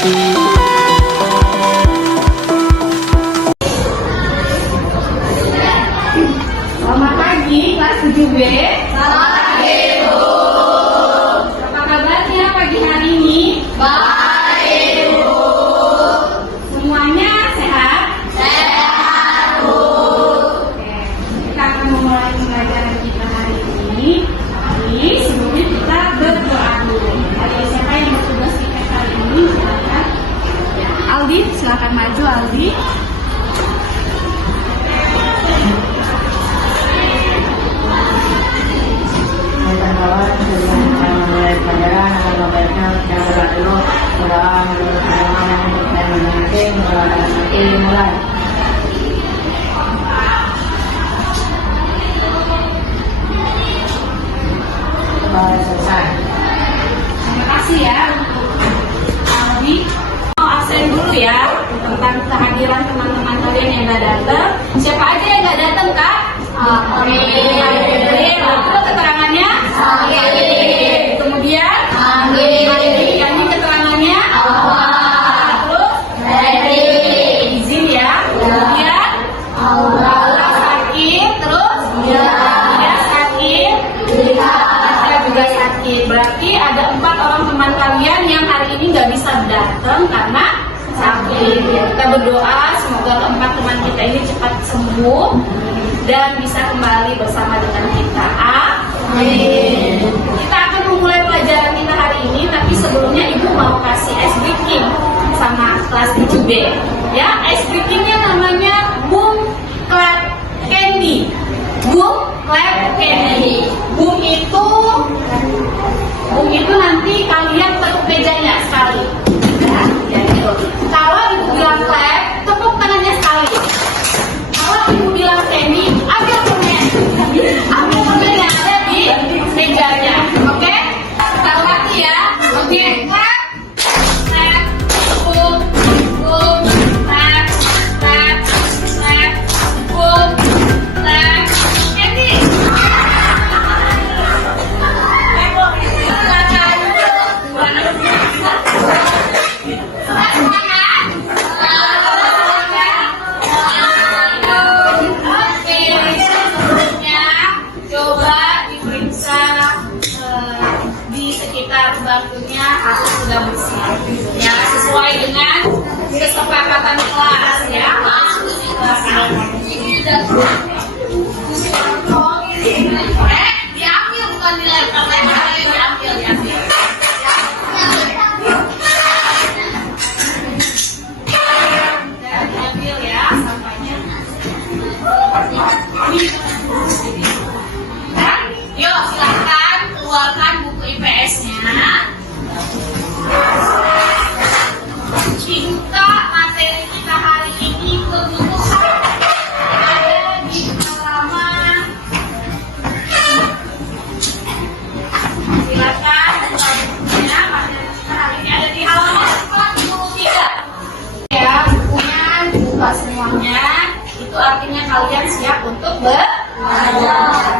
Selamat pagi kelas 7B. Selamat pagi, Bu. Apa kabarnya pagi hari ini? Baik, Bu. Semuanya sehat? Sehat, Bu. Oke, kita akan memulai pembelajaran kita hari ini. Tapi sebelumnya kita berdoa dulu. Hari siapa yang bertugas di PK hari ini? Silakan. Aldi, silakan maju Aldi. Kawan sebelum mulai pelajaran akan membaca yang berat dulu doa mulai. Selesai. Terima kasih ya untuk Aldi. Mau absen dulu ya tentang kehadiran teman-teman kalian yang nggak datang. Siapa aja yang nggak datang kak? Oke. Lalu keterangannya? Kemudian? Ini keterangannya? Terus? Izin ya. Kemudian? Allah sakit. Terus? Dia sakit. Saya juga sakit. Berarti ada 4 orang teman kalian yang hari ini nggak bisa datang karena sakit. Kita berdoa semoga 4 teman kita ini cepat sembuh dan bisa kembali bersama dengan kita. Amin. Kita akan memulai pelajaran kita hari ini, tapi sebelumnya Ibu mau kasih ice breaking sama kelas 7B. Ya, ice breakingnya namanya Boom Clap Candy. Boom Clap Candy. Boom itu nanti kalian tepuk mejanya sekali. Ya, gitu. Kalau Ibu bilang clap, tepuk tangannya sekali. Kalau Ibu bilang candy, ambil permen. Ambil permen yang ada di mejanya. Oke? Taruh hati ya. Oke, clap. Clap. Boom. Boom. Clap. Clap. Clap. Boom. Clap. Candy. Bangkunya harus sudah bersih ya, sesuai dengan kesepakatan kelas ya. Diambil bukan dilempar, diambil ya sampahnya. Yuk silakan keluarkan buku IPS-nya. Jika materi kita hari ini kebutuhan ada di halaman, silakan buka bukunya. Materi kita hari ini ada di halaman 43. Ya, bukunya dibuka semuanya. Itu artinya kalian siap untuk belajar.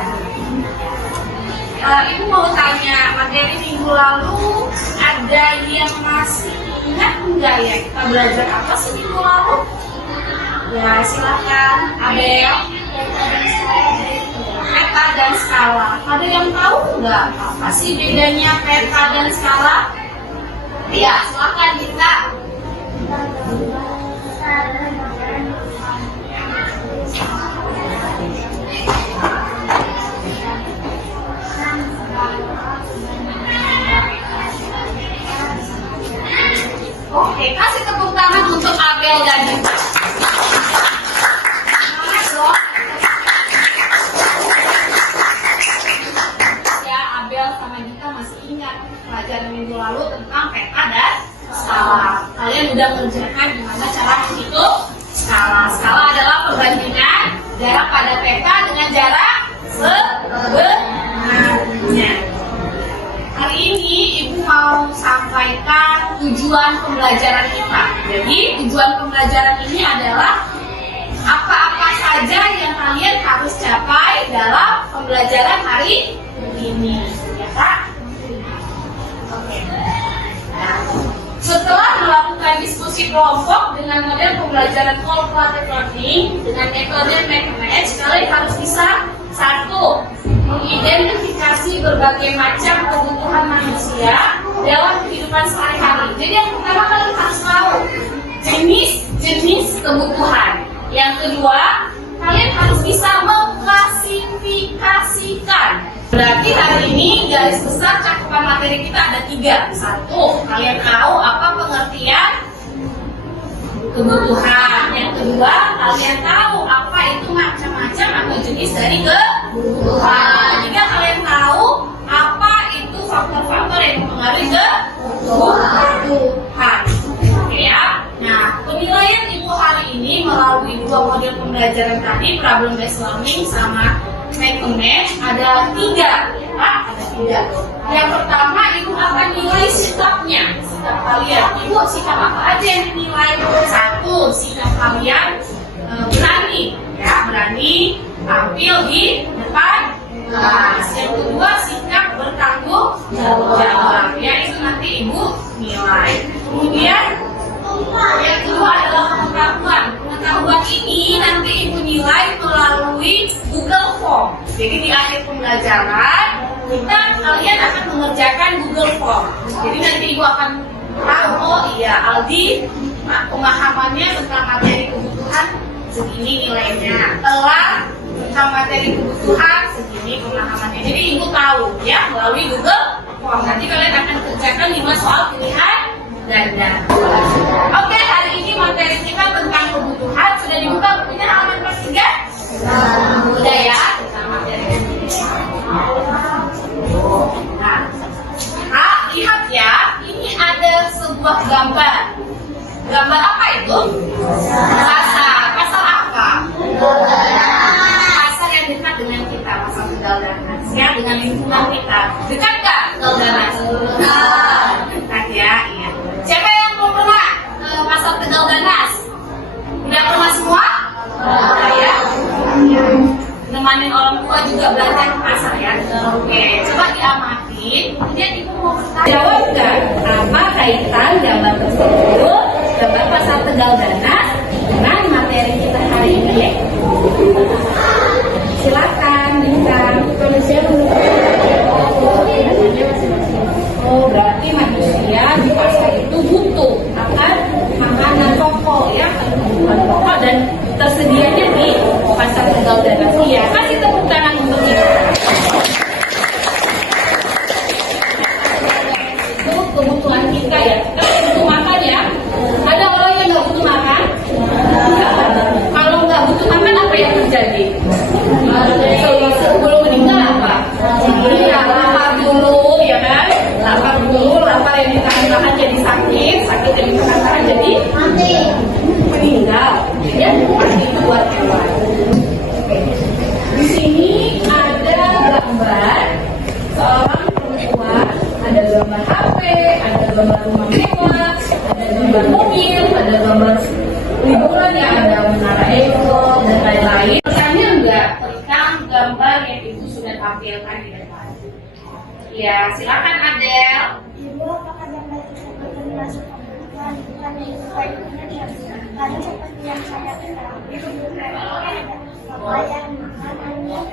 Ibu mau tanya, materi minggu lalu ada yang masih ingat enggak ya kita belajar apa sih minggu lalu? Ya silakan, Abel. Peta dan skala. Ada yang tahu enggak apa sih bedanya peta dan skala? Iya, silakan kita. Oke, kasih tepuk tangan untuk Abel dan Dita. Semangat dong. Ya, Abel sama Dita masih ingat pelajaran minggu lalu tentang peta dan skala. Kalian udah mengerjakan gimana cara menghitung skala. Skala adalah perbandingan jarak pada peta dengan jarak sebenarnya. Hari ini Ibu mau sampaikan tujuan pembelajaran kita. Jadi tujuan pembelajaran ini adalah apa-apa saja yang kalian harus capai dalam pembelajaran hari ini, ya Kak? Oke. Nah, setelah melakukan diskusi kelompok dengan model pembelajaran collaborative learning dengan metode match. Kalian harus bisa satu, mengidentifikasi berbagai macam kebutuhan manusia dalam kehidupan sehari-hari. Jadi yang pertama kalian harus tahu jenis-jenis kebutuhan. Yang kedua, kalian harus bisa mengklasifikasikan. Berarti hari ini garis besar cakupan materi kita ada 3. Satu, kalian tahu apa pengertian kebutuhan. Yang kedua, kalian tahu apa itu macam-macam atau jenis dari kebutuhan. Jika kalian tahu apa itu faktor-faktor yang mempengaruhi kebutuhan. Oke ya. Nah, penilaian ibu hari ini melalui 2 model pembelajaran tadi, problem based learning sama match ada 3, ya Pak? Ada 3. Yang pertama, ibu akan nilai sikapnya, sikap kalian. Ibu sikap apa aja yang dinilai? Satu, sikap kalian berani, ya berani tampil di depan kelas. Yang kedua, sikap bertanggung jawab. Ya itu nanti ibu nilai. Kemudian yang kedua adalah pengetahuan. Pengetahuan ini nanti ibu nilai melalui Google Form. Jadi di akhir pembelajaran kalian akan mengerjakan Google Form. Jadi nanti ibu akan tahu, oh iya Aldi pemahamannya tentang materi kebutuhan segini nilainya. Telah tentang materi kebutuhan segini pemahamannya. Jadi ibu tahu ya melalui Google Form. Nanti kalian akan kerjakan 5 soal pilihan ganda. Oke, hari ini materi kita tentang kebutuhan sudah dibuka bukunya halaman kelas 3. Sudah ya, tentang materi. Nah, lihat ya, ini ada sebuah gambar. Gambar apa itu? Pasar. Pasar apa? Pasar yang dekat dengan kita, pasar Tegal Danas. Ya, dengan lingkungan kita. Dekat nggak Tegal Danas? Dekat ya, iya. Siapa yang belum pernah ke pasar Tegal Danas? Udah pernah semua? Ya. Nemanin orang tua juga belanja ke pasar ya. Oke, coba diamatin. Kemudian ibu mau jawab nggak apa kaitan gambar tersebut, gambar pasar Tegal Danas dengan materi kita hari ini? Silakan bintang. Oh, berarti manusia di pasar itu butuh akan makanan pokok ya, kebutuhan pokok dan tersedianya di pasar Tegal Danas. Iya, kasih tepuk tangan untuk itu. Itu kebutuhan kita ya. Kita butuh makan ya. Ada orang yang nggak butuh makan? Kalau nggak butuh makan apa yang terjadi? Sebelum meninggal apa? Ya, lapar dulu ya kan? Lapar dulu, lapar yang ditahan-tahan jadi sakit, sakit yang ditahan-tahan jadi meninggal. Ya, mati itu buat hewan. Di sini ada gambar seorang perempuan, ada gambar HP, ada gambar rumah mewah, ada gambar mobil, ada gambar liburan ya, ada menara Eiffel dan lain-lain. Pesannya enggak tentang gambar yang ibu sudah tampilkan di depan. Ya, silakan Adel. Ibu, apakah gambar tersebut termasuk kebutuhan karena seperti yang saya ketahui, kebutuhan ada pakaian, makanan,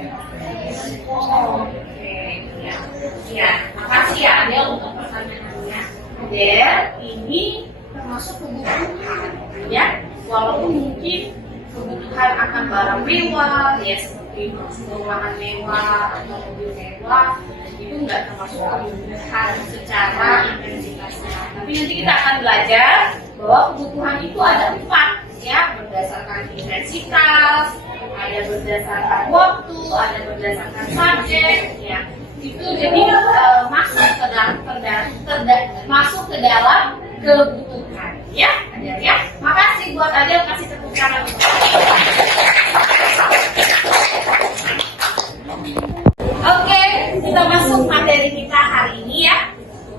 Ya, makasih ya Adel untuk pertanyaannya. Adel, ini termasuk kebutuhan ya, walaupun mungkin kebutuhan akan barang mewah ya seperti ruangan mewah atau mobil mewah itu nggak termasuk kebutuhan secara intensitasnya. Tapi nanti kita akan belajar bahwa kebutuhan itu ada 4 ya, berdasarkan intensitas, ada berdasarkan waktu, ada berdasarkan subjek ya. Itu jadi masuk ke dalam kebutuhan ya, Adel ya. Makasih buat Adel, kasih tepuk tangan. Oke, kita masuk materi kita hari ini ya.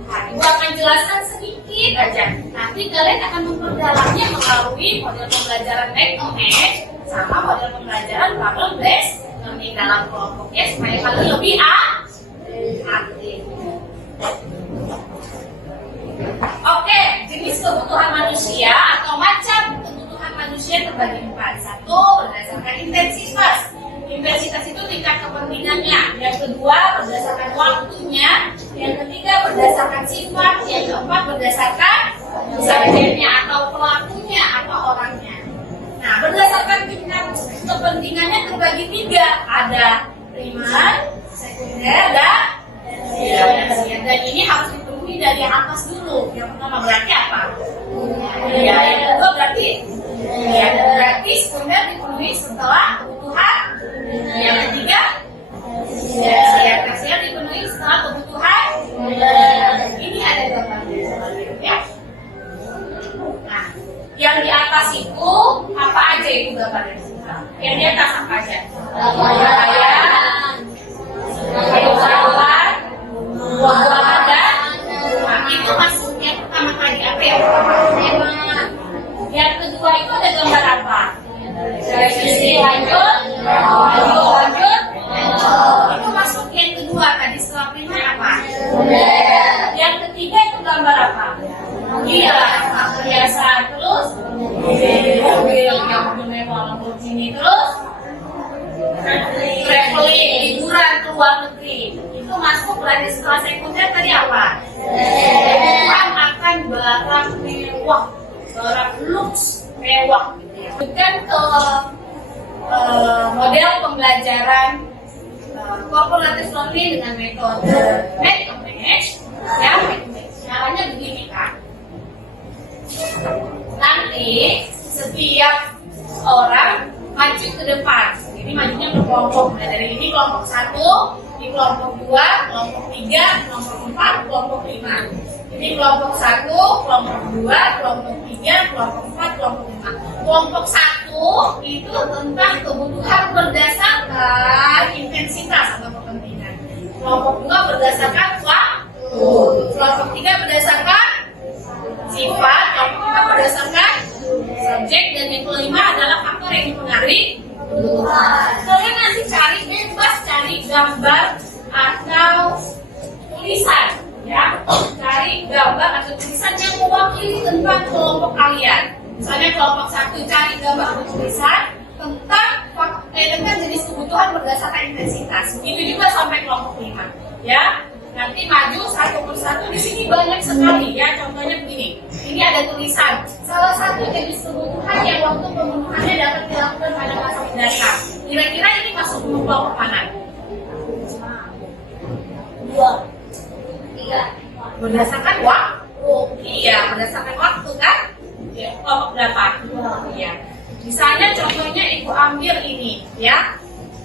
Ibu akan jelaskan sedikit aja. Nanti kalian akan memperdalamnya melalui model pembelajaran match sama model pembelajaran problem based learning dalam kelompoknya supaya kalian lebih aktif. Oke, jenis kebutuhan manusia atau manusia terbagi 4. Satu, berdasarkan intensitas. Intensitas itu tingkat kepentingannya. Yang kedua, berdasarkan waktunya. Yang ketiga, berdasarkan sifat. Yang keempat, berdasarkan subjeknya atau pelakunya atau orangnya. Nah, berdasarkan tingkat kepentingannya terbagi 3. Ada primer, sekunder, dan tersier. Dan ini harus dipenuhi dari atas dulu. Yang pertama berarti apa? Ya, yang kedua berarti berarti sekunder dipenuhi setelah kebutuhan. Yang ketiga tersier dipenuhi setelah kebutuhan. Ini ada gambarnya ya. Nah, yang di atas itu apa aja itu gambarnya? Yang di atas apa aja? Sayur-sayuran, buah-buahan, dan itu masuk yang pertama kali. Apa yang pertama? Yang kedua itu ada gambar apa? Dari sisi lanjut, itu masuk yang kedua tadi setelah primer apa? Yang ketiga itu gambar apa? Iya, biasa terus yang mewah sini terus traveling, liburan ke luar negeri. Itu masuk berarti setelah sekunder tadi apa? Kebutuhan akan barang mewah, barang lux mewah. Bukan ke model pembelajaran corporative learning dengan metode make to match. Ya, caranya begini kan. Nanti setiap orang maju ke depan. Jadi majunya berkelompok. Nah, dari ini kelompok 1, di kelompok 2, kelompok 3, kelompok 4, kelompok 5. Jadi kelompok 1, kelompok 2, kelompok 3, kelompok 4, kelompok 5. Kelompok 1 itu tentang kebutuhan berdasarkan intensitas atau kepentingan. Kelompok 2 berdasarkan waktu. Kelompok 3 berdasarkan sifat. Kelompok 4 berdasarkan subjek. Dan yang kelima adalah faktor yang mempengaruhi kebutuhan. Kalian nanti cari bebas, cari gambar atau tulisan, ya. Cari gambar atau tulisan yang mewakili tentang kelompok kalian. Misalnya kelompok 1 cari gambar atau tulisan tentang jenis kebutuhan berdasarkan intensitas. Begitu juga sampai kelompok 5, ya. Nanti maju satu persatu. Di sini banyak sekali, ya. Contohnya begini. Ini ada tulisan. Salah satu jenis kebutuhan yang waktu pemenuhannya dapat dilakukan pada masa mendatang. Kira-kira ini masuk kelompok mana? 2, 3. Berdasarkan waktu. Iya, berdasarkan waktu kan? Ya, kelompok berapa? 2. Iya. Misalnya contohnya ibu ambil ini, ya.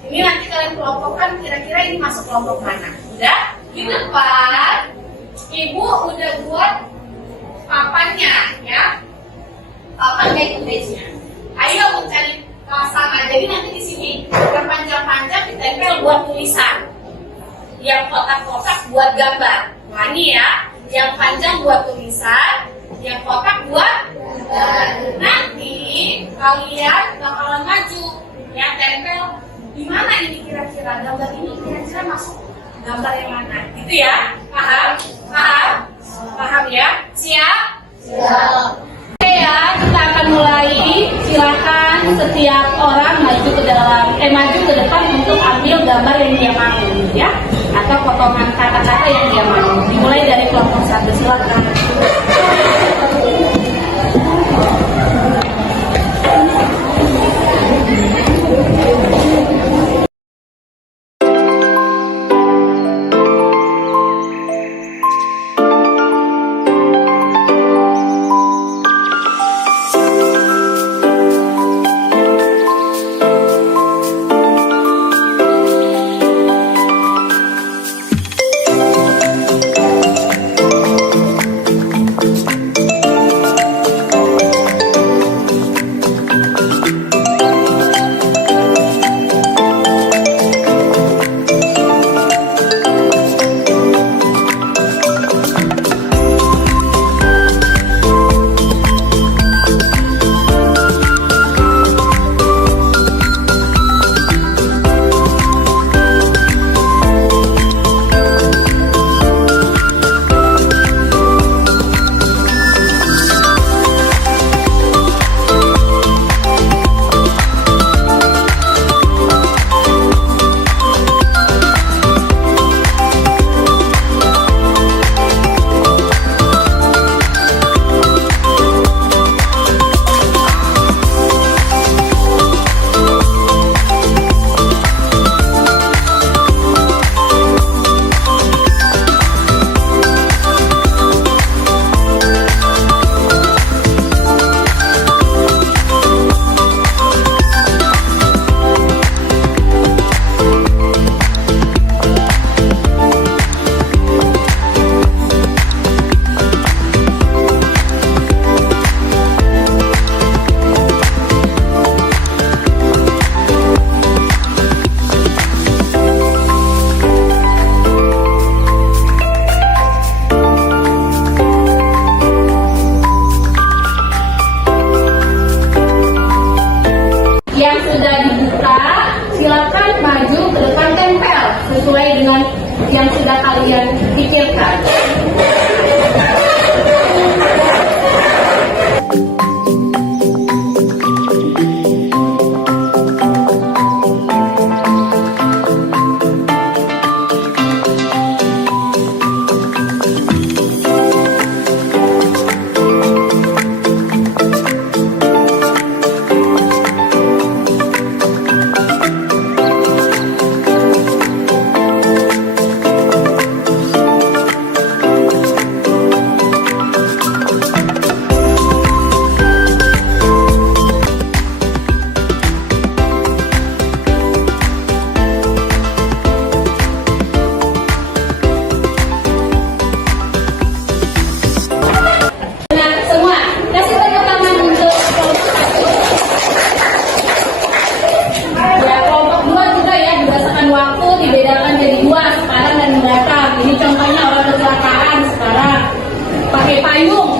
Ini nanti kalian kelompokkan kira-kira ini masuk kelompok mana? Udah? Di depan ibu udah buat papannya, ya. Papannya itu page-nya. Ayo mencari sama. Jadi nanti di sini terpanjang-panjang ditempel buat tulisan. Yang kotak-kotak buat gambar. Nah, ini ya. Yang panjang buat tulisan, yang kotak buat gambar. Nanti kalian bakalan maju, ya, tempel di mana ini kira-kira gambar ini kira-kira masuk gambar yang mana, gitu ya. Paham? Paham ya? Siap? Oke ya, kita akan mulai. Silakan setiap orang maju ke depan untuk ambil gambar yang dia mau, ya, atau potongan kata-kata yang dia mau. Dimulai dari kelompok 1, silakan.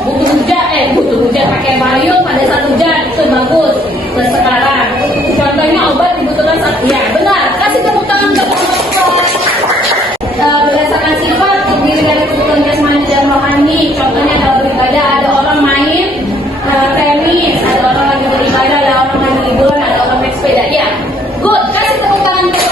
butuh hujan pakai payung pada saat hujan itu bagus. Terus sekarang contohnya obat dibutuhkan saat ya benar, kasih tepuk tangan untuk berdasarkan sifat terdiri dari kebutuhan jasmani dan rohani. Contohnya dalam ibadah ada orang main tenis, ada orang lagi beribadah, ada orang lagi liburan, ada orang naik sepeda. Ya, good, kasih tepuk tangan untuk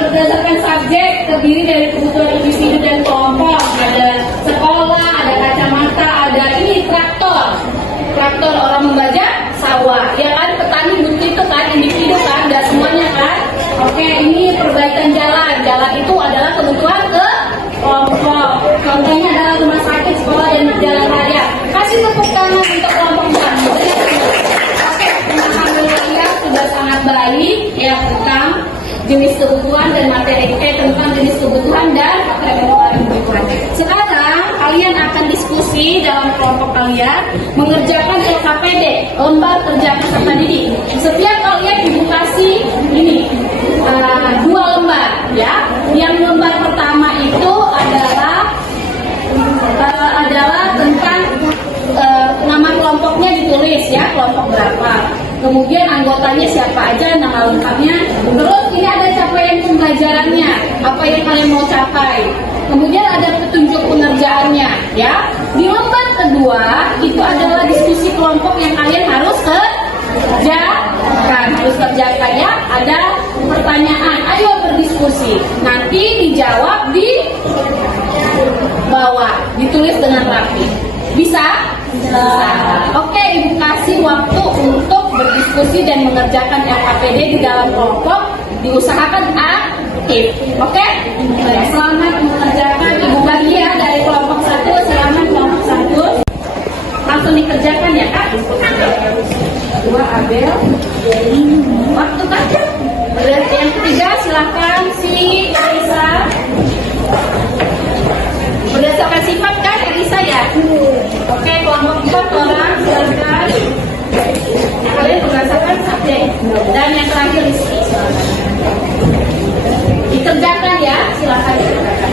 berdasarkan subjek terdiri dari kebutuhan individu dan kelompok. Ada sekolah, ada kacamata, ada ini traktor orang membajak sawah, ya kan, petani butuh itu kan, individu kan, ada semuanya kan. Oke, ini perbaikan jalan itu adalah kebutuhan ke kelompok. Contohnya adalah rumah sakit, sekolah, dan jalan raya. Kasih tepuk tangan untuk kelompok kami. Oke, pemahaman kalian sudah sangat baik ya tentang jenis kebutuhan dan materi tentang jenis kebutuhan dan kebutuhan. Sekarang kalian akan diskusi dalam kelompok kalian mengerjakan LKPD, lembar kerja peserta didik. Setiap kalian ibu kasih ini 2 lembar ya. Yang lembar pertama itu adalah tentang nama kelompoknya ditulis ya, kelompok berapa. Kemudian anggotanya siapa aja, nama lengkapnya. Terus ini ada capaian pembelajarannya, apa yang kalian mau capai. Kemudian ada petunjuk pengerjaannya, ya. Di lembar kedua itu adalah diskusi kelompok yang kalian harus kerjakan ya. Ada pertanyaan, ayo berdiskusi. Nanti dijawab di bawah, ditulis dengan rapi. Bisa? Bisa. Oke, ibu kasih waktu untuk berdiskusi dan mengerjakan LKPD di dalam kelompok. Diusahakan aktif. Oke? Baik, selamat mengerjakan. Ibu bagi ya dari kelompok 1. Selamat kelompok 1. Langsung dikerjakan ya kak. 2 Abel. Waktu kan? Berarti yang ketiga silakan si Elisa. Berdasarkan sifat kan Elisa ya? Oke, kelompok 4 orang silakan. Kalian berdasarkan subjek. Dan yang terakhir isi. Dikerjakan ya, silakan dikerjakan.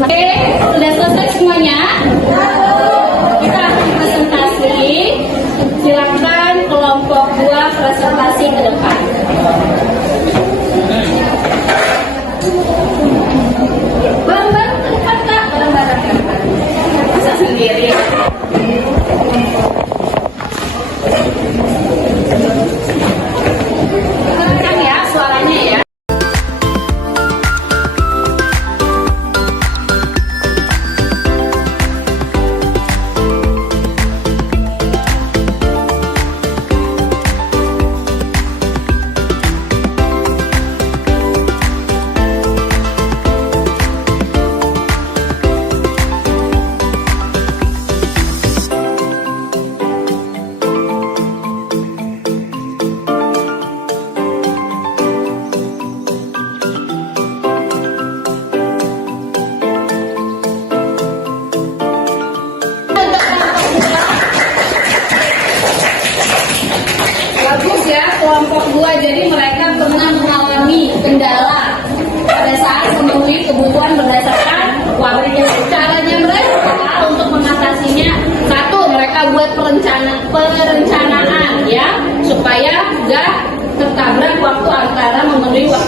Oke, sudah selesai semuanya? Kita akan presentasi. Silakan kelompok 2 presentasi ke depan. Bareng-bareng ke depan kak, bareng-bareng ke depan. Bisa sendiri. Kencang ya suaranya ya.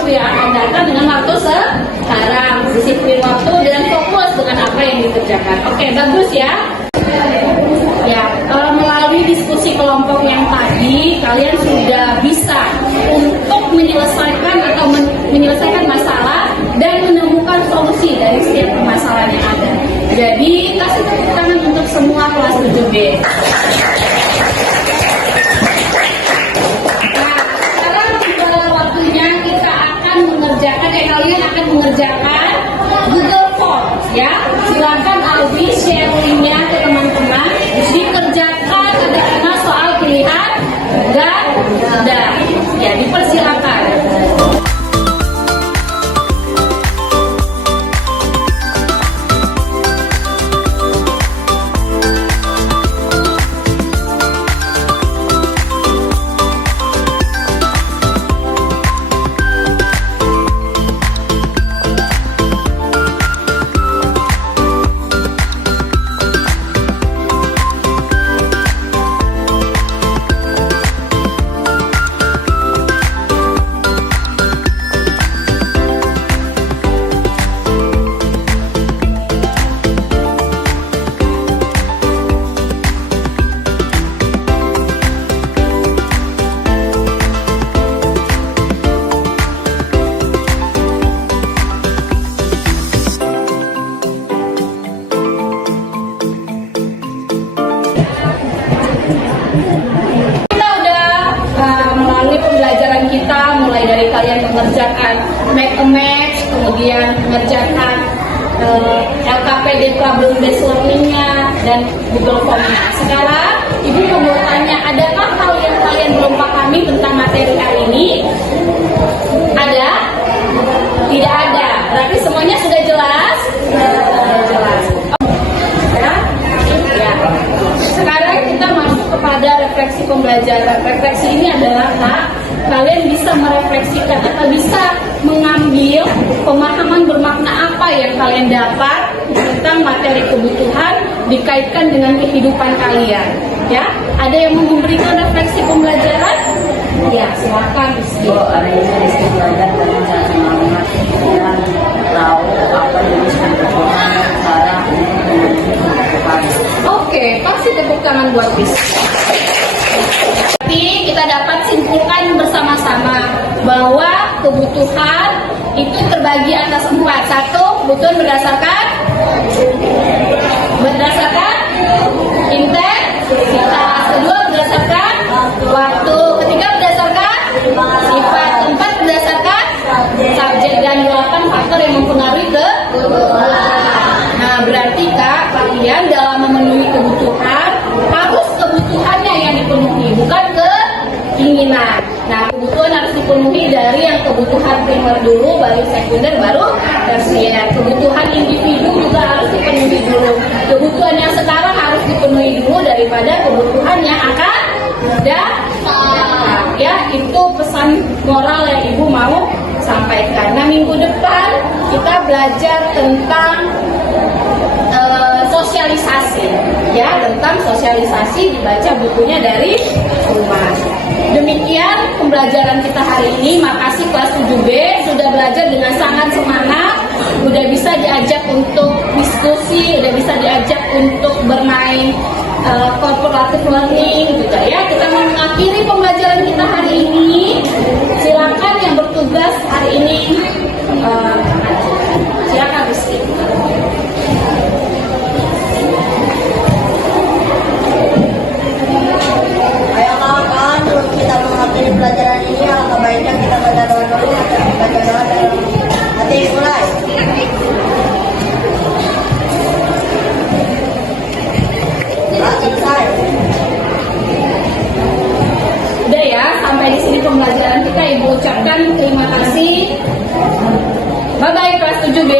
waktu yang akan datang dengan waktu sekarang. Disiplin waktu dan fokus dengan apa yang dikerjakan. Oke, bagus ya. Ya, melalui diskusi kelompok yang tadi, kalian sudah bisa untuk menyelesaikan atau menyelesaikan masalah dan menemukan solusi dari setiap permasalahan yang ada. Jadi, kasih tepuk tangan untuk semua kelas 7B. Nah, sekarang adalah waktunya kita akan mengerjakan, kalian akan mengerjakan Google Forms ya. Silakan Albi share linknya ke teman-teman. Dikerjakan ada soal pilihan ganda. Ya, dipersilakan. Mulai dari kalian mengerjakan make a match, kemudian mengerjakan LKPD problem based learning-nya dan Google Form-nya. Sekarang Ibu mau tanya, adakah hal yang kalian belum pahami tentang materi hari ini? Ada? Tidak ada. Berarti semuanya sudah jelas? Sudah jelas. Ya? Ya. Sekarang kita masuk kepada refleksi pembelajaran. Refleksi ini adalah kalian bisa merefleksikan atau bisa mengambil pemahaman bermakna apa yang kalian dapat tentang materi kebutuhan dikaitkan dengan kehidupan kalian. Ya, ada yang mau memberikan refleksi pembelajaran? Ya, silakan Rizky. Hari ini Rizky belajar dengan cara semangat dan tahu apa jenis kebutuhan cara untuk kebutuhan. Oke, pasti tepuk tangan buat Rizky. Tapi kita dapat simpulkan bersama-sama bahwa kebutuhan itu terbagi atas 4. 1, kebutuhan berdasarkan intensitas. 2, berdasarkan waktu. 3, berdasarkan sifat. 4, berdasarkan subjek. Dan 8 faktor yang mempengaruhi kebutuhan. Nah, berarti kalian dalam memenuhi kebutuhan harus kebutuhannya yang dipenuhi, bukan keinginan. Nah, kebutuhan harus dipenuhi dari yang kebutuhan primer dulu, baru sekunder, baru tersier. Kebutuhan individu juga harus dipenuhi dulu. Kebutuhan yang sekarang harus dipenuhi dulu daripada kebutuhan yang akan datang. Ya, itu pesan moral yang Ibu mau sampaikan. Nah, minggu depan kita belajar tentang sosialisasi, ya, tentang sosialisasi, dibaca bukunya dari rumah. Demikian pembelajaran kita hari ini. Makasih kelas 7B sudah belajar dengan sangat semangat, udah bisa diajak untuk diskusi, udah bisa diajak untuk bermain cooperative learning juga ya. Kita mau mengakhiri pembelajaran kita hari ini. Silakan yang bertugas hari ini, silakan Rizky. Kita mengakhiri pelajaran ini, alangkah baiknya kita baca doa dulu. Baca doa dalam hati, mulai. Selesai. Udah ya, sampai di sini pembelajaran kita. Ibu ucapkan terima kasih. Bye bye kelas 7B.